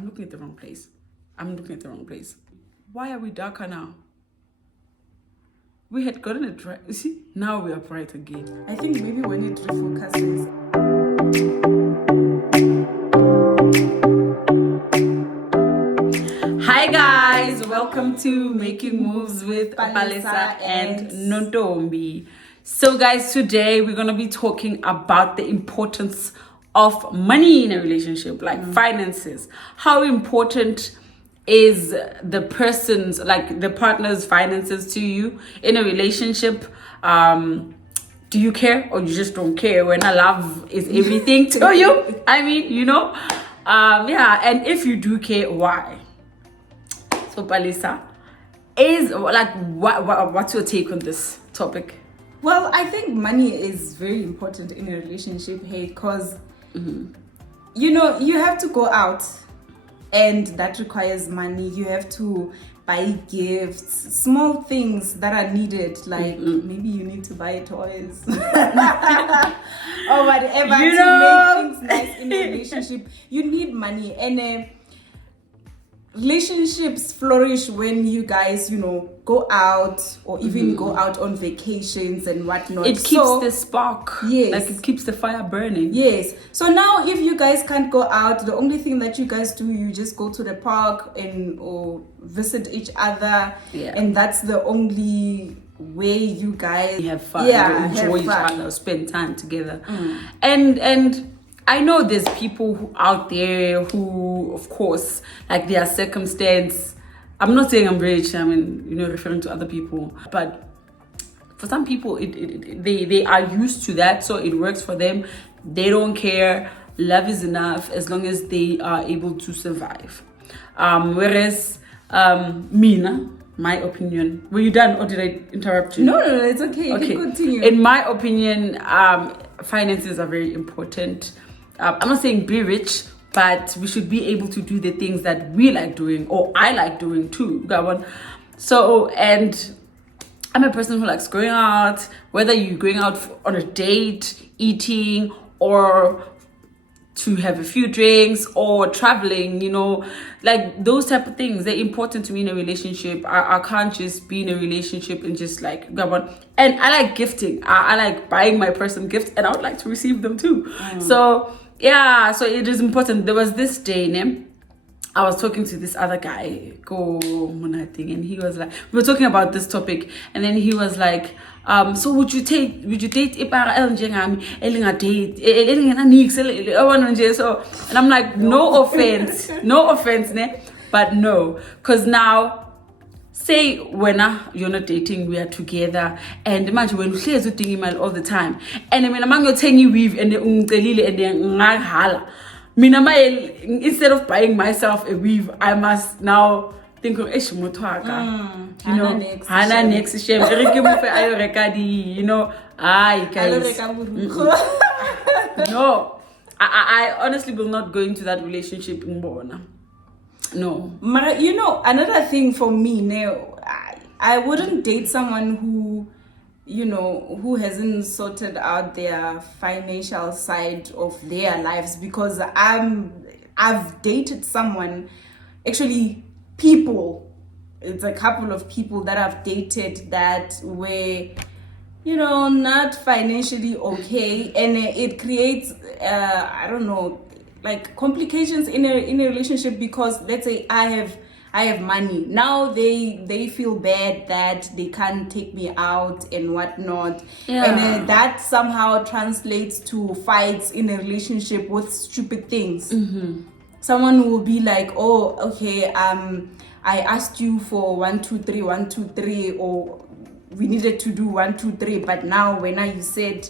I'm looking at the wrong place. Why are we darker now? We had gotten it right. You see, now we are bright again. I think maybe when it refocuses. Hi guys, welcome to Making Moves with Palesa and Nontombi. So guys, today we're going to be talking about the importance of money in a relationship, like finances. How important is the person's, like the partner's finances to you in a relationship? Do you care or you just don't care when a love is everything to you? I mean, and if you do care, why? So Palesa, is like what's your take on this topic? Well, I think money is very important in a relationship, hey, because you have to go out, and that requires money. You have to buy gifts, small things that are needed, like maybe you need to buy toys or whatever to make things nice in a relationship. You need money, and relationships flourish when you guys, go out or even go out on vacations and whatnot. It keeps the spark. Yes. Like it keeps the fire burning. Yes. So now if you guys can't go out, the only thing that you guys do, you just go to the park or visit each other. Yeah. And that's the only way you guys have fun, have enjoy each fun. other, spend time together. And I know there's people out there who, of course, like their circumstance. I'm not saying I'm rich. I mean, referring to other people. But for some people, they are used to that, so it works for them. They don't care. Love is enough as long as they are able to survive. Whereas, Mina, my opinion. Were you done or did I interrupt you? No, it's okay. You can continue. In my opinion, finances are very important. I'm not saying be rich, but we should be able to do the things that we like doing, or I like doing too. So, and I'm a person who likes going out, whether you're going out on a date, eating, or to have a few drinks or traveling, like those type of things, they're important to me in a relationship. I can't just be in a relationship and just like go on. And I like gifting. I like buying my person gifts, and I would like to receive them too. So it is important. There was this day, I was talking to this other guy, and he was like, we were talking about this topic, and then he was like, so would you date so, and I'm like, no offense, but no, because now say when you're not dating, we are together, and imagine when you share email all the time, and I mean among your tangy weave and the instead of buying myself a weave, I must now think of next shame. Guys. No, I honestly will not go into that relationship in Bona. No. Another thing for me now, I wouldn't date someone who hasn't sorted out their financial side of their lives, because I've dated someone, actually people, it's a couple of people that I've dated that were not financially okay, and it creates like complications in a relationship, because let's say I have money now, they feel bad that they can't take me out and whatnot, and that somehow translates to fights in a relationship with stupid things. Someone will be like, oh, okay, I asked you for 1 2 3 1 2 3, or we needed to do 1 2 3, but now when you said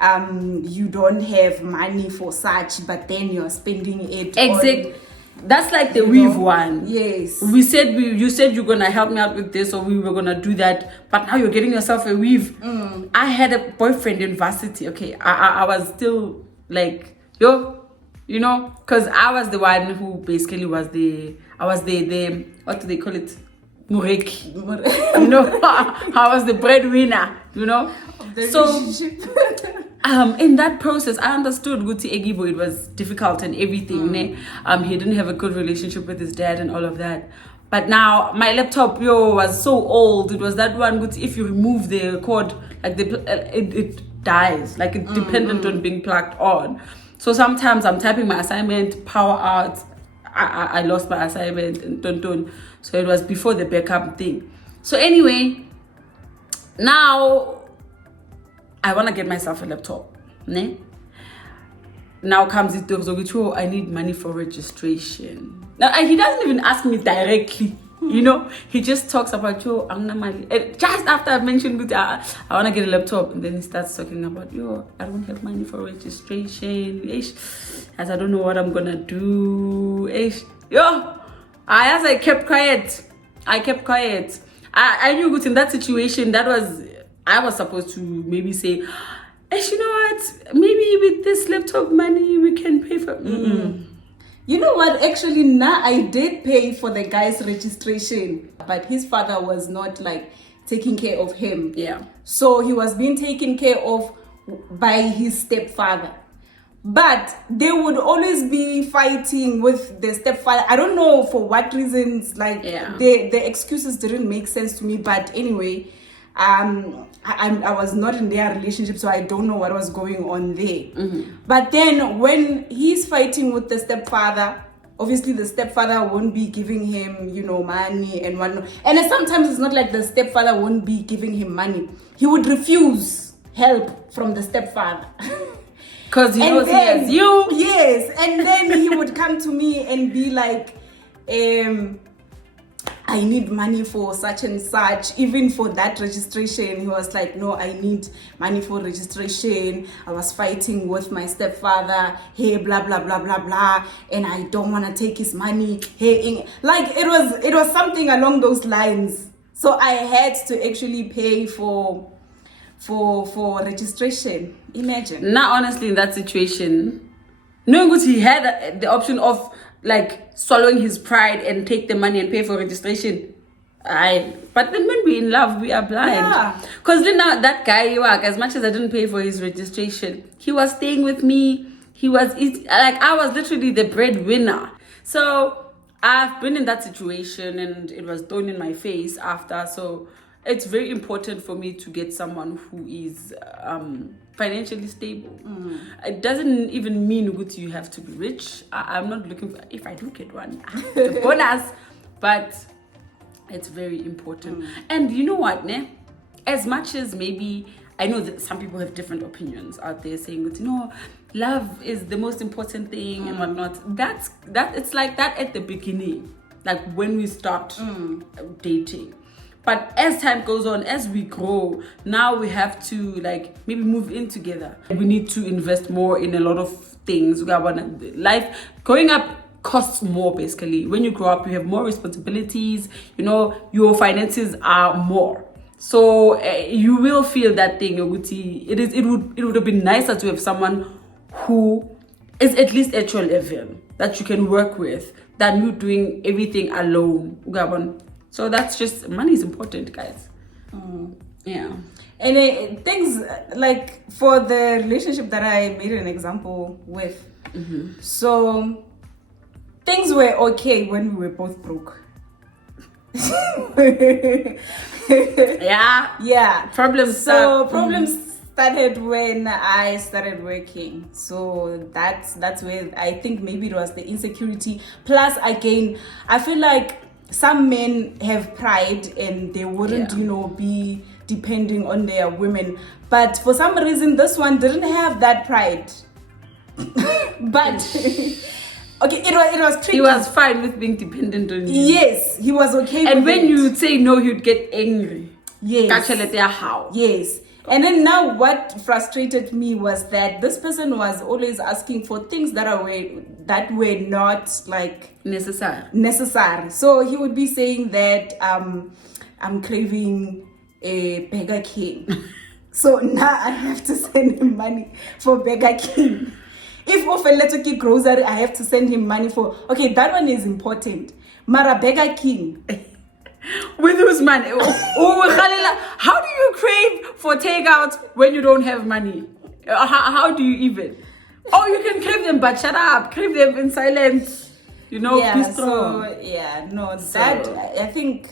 you don't have money for such, but then you're spending it exactly. That's like the weave one. Yes. You said you're gonna help me out with this, or we were gonna do that, but now you're getting yourself a weave. I had a boyfriend in varsity. Okay, I was still like, because I was the one who basically was the what do they call it? Mureki. I was the breadwinner, Of the relationship. in that process, I understood Guti Egibo, it was difficult and everything. Ne? He didn't have a good relationship with his dad and all of that. But now my laptop was so old. It was that one Guti, if you remove the cord, like it dies. Like it's dependent on being plugged on. So sometimes I'm typing my assignment, power out. I lost my assignment and don't. So it was before the backup thing. So anyway, now I want to get myself a laptop. Ne? Now comes it to I need money for registration. Now he doesn't even ask me directly. You know, he just talks about just after I've mentioned I want to get a laptop, and then he starts talking about I don't have money for registration. As I don't know what I'm gonna do. As I kept quiet. I knew in that situation I was supposed to maybe say, you know what? Maybe with this laptop money we can pay for. You know what? Actually, now I did pay for the guy's registration, but his father was not like taking care of him. Yeah. So he was being taken care of by his stepfather. But they would always be fighting with the stepfather. I don't know for what reasons. Like the excuses didn't make sense to me. But anyway, I was not in their relationship, so I don't know what was going on there. But then when he's fighting with the stepfather, obviously the stepfather won't be giving him, money and whatnot. And sometimes it's not like the stepfather won't be giving him money. He would refuse help from the stepfather. Because he knows he has you. Yes. And then he would come to me and be like, I need money for such and such. Even for that registration, he was like, no, I need money for registration. I was fighting with my stepfather. Hey, blah, blah, blah, blah, blah. And I don't want to take his money. Hey, like it was something along those lines. So I had to actually pay for registration. Imagine. Now, honestly, in that situation, knowing what he had the option of like swallowing his pride and take the money and pay for registration. But then when we're in love, we are blind. Because now that guy, as much as I didn't pay for his registration, he was staying with me. I was literally the breadwinner. So I've been in that situation and it was thrown in my face after. So it's very important for me to get someone who is financially stable. It doesn't even mean you have to be rich. I'm not looking for, if I do get one, the bonus, but it's very important. And you know what, ne? As much as maybe, I know that some people have different opinions out there saying, no, love is the most important thing and whatnot. That it's like that at the beginning, like when we start dating. But as time goes on, as we grow, now we have to like maybe move in together. We need to invest more in a lot of things. Life growing up costs more basically. When you grow up, you have more responsibilities. Your finances are more. So you will feel that thing, Yoguti. It would have been nicer to have someone who is at least at your level that you can work with than you doing everything alone. So that's just, money is important, guys. Yeah. And things like for the relationship that I made an example with. So things were okay when we were both broke. Yeah. Problems started when I started working. So that's where I think maybe it was the insecurity. Plus, again, I feel like some men have pride and they wouldn't, be depending on their women. But for some reason, this one didn't have that pride. But okay, it was tricky. He was fine with being dependent on you. Yes, he was okay with it. And when you would say no, he'd get angry. Yes. How? Yes. And then now what frustrated me was that this person was always asking for things that were not like necessary. So he would be saying that I'm craving a Burger King. So now I have to send him money for Burger King. If Ofele to get grocery, I have to send him money for, okay, that one is important. Mara Burger King. With whose money? How do you crave for takeout when you don't have money? How do you even? Oh, you can crave them, but shut up. Crave them in silence. You know, be strong. I think,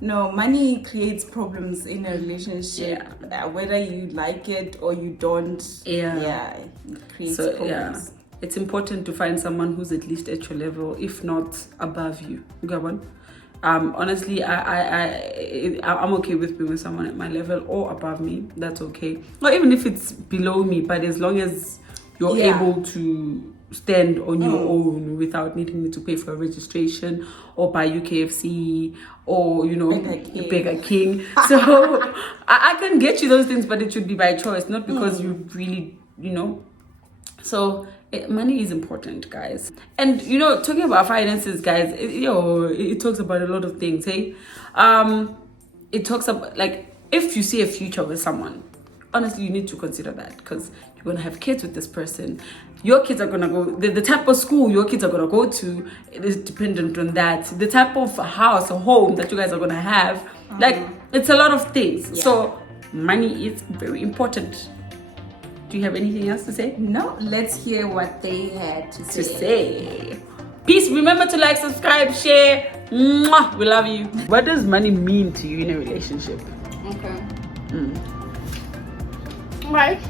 no, money creates problems in a relationship. Whether you like it or you don't. It creates problems. Yeah. It's important to find someone who's at least at your level, if not above you. Go on. Honestly, I'm okay with being with someone at my level or above me. That's okay. Or even if it's below me, but as long as you're able to stand on your own without needing me to pay for a registration or buy you KFC or, you know, Burger King. So I can get you those things, but it should be by choice, not because you really, you know. So money is important, guys. And, you know, talking about finances, guys, it talks about a lot of things, hey? It talks about, like, if you see a future with someone, honestly, you need to consider that, because you're going to have kids with this person. Your kids are going to go, the type of school your kids are going to go to, it is dependent on that. The type of house or home that you guys are going to have, like, it's a lot of things. So money is very important. Do you have anything else to say? No, let's hear what they had to say. Peace. Remember to like, subscribe, share. Mwah. We love you. What does money mean to you in a relationship? Okay. Right.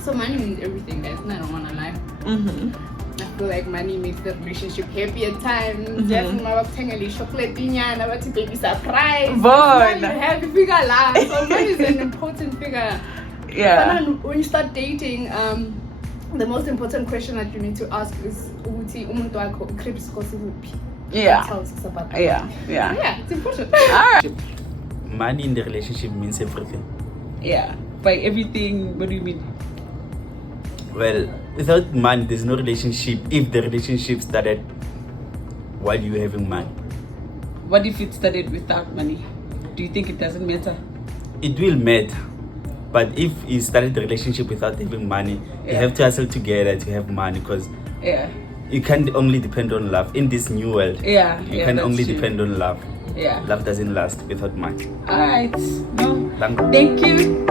So money means everything, guys. I don't want to lie. I feel like money makes the relationship happy at times. Yes, my chocolate baby surprise. Boy, you have to figure out. So money is an important figure. Yeah. When you start dating, the most important question that you need to ask is Yeah, it's important. Alright. Money in the relationship means everything. Yeah. By everything, what do you mean? Well, without money, there's no relationship if the relationship started while you having money. What if it started without money? Do you think it doesn't matter? It will matter. But if you started the relationship without having money, you have to hustle together to have money, because you can't only depend on love. In this new world, you can only depend on love. Love doesn't last without money. Alright. No. Thank you.